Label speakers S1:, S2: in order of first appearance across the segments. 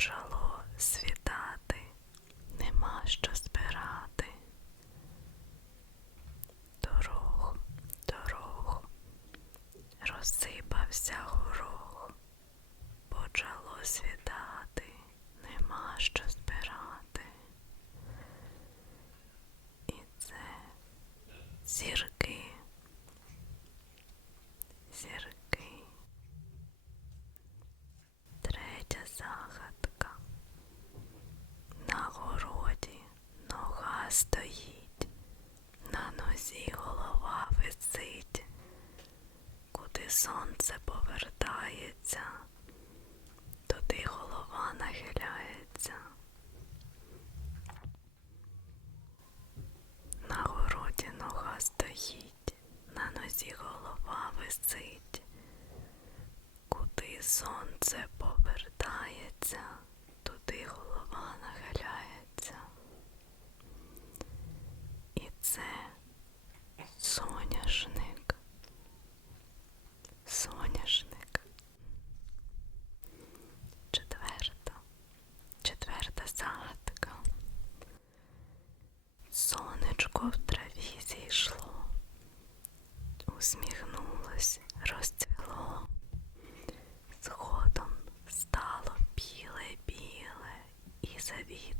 S1: neutral стоїть, на нозі голова висить, куди сонце повертається. Сонечко в траві зійшло, усміхнулось, розцвіло, сходом стало біле-біле і завіт.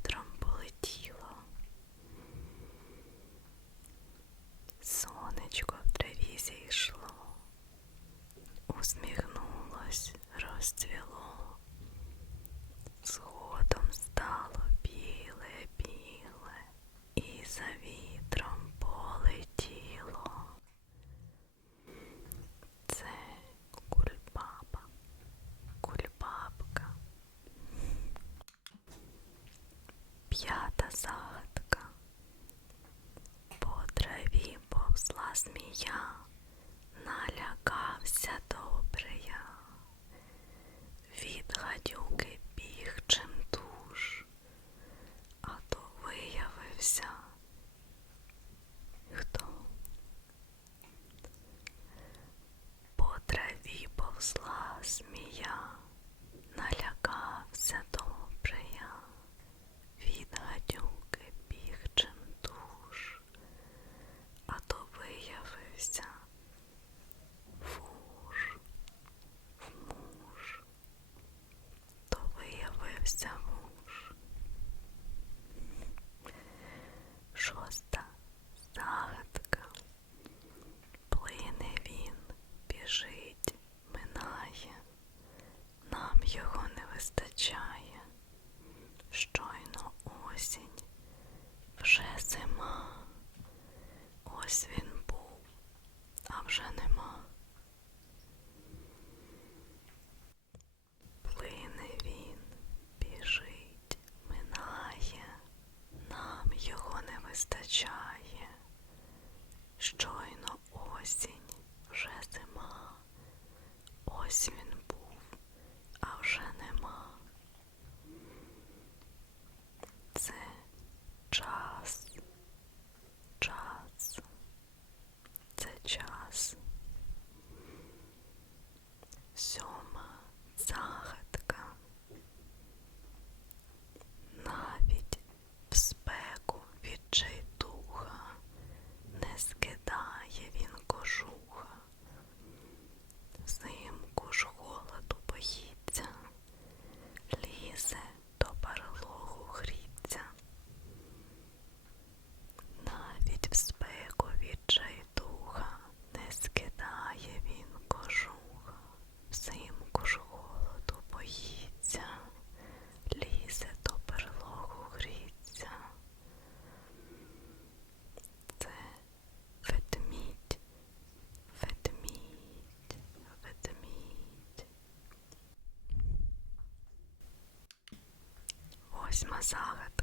S1: Haare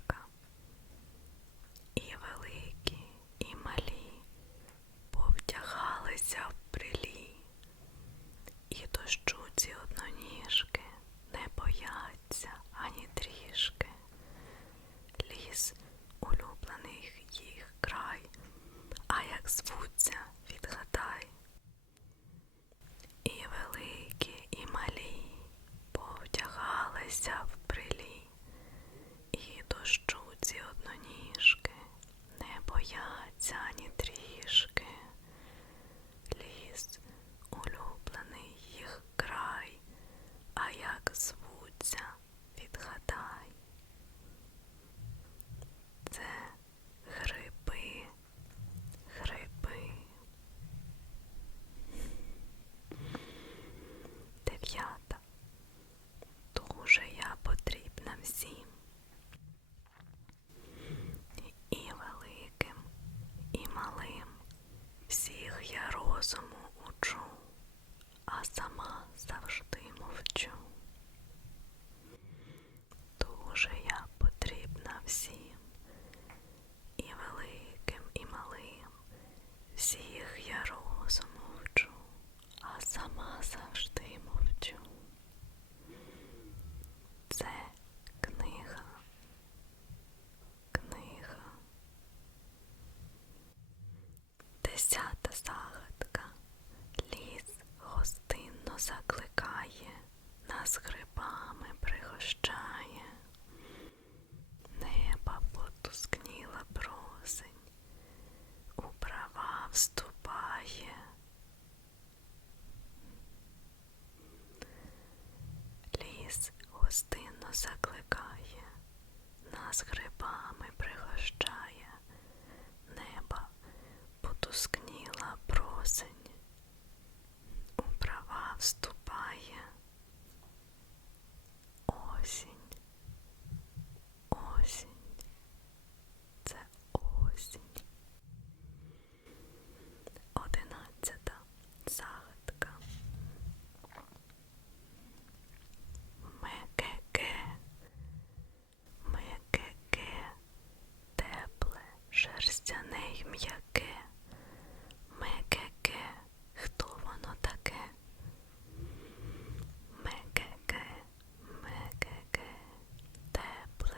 S1: ліс гостинно закликає, нас грибами пригощає, неба потускніла просень, у права вступає.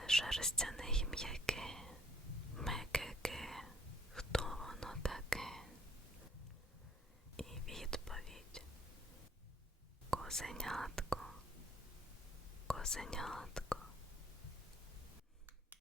S1: шерстяне м'яке, мекеке, хто воно таке? І відповідь Козенятко, козенятко.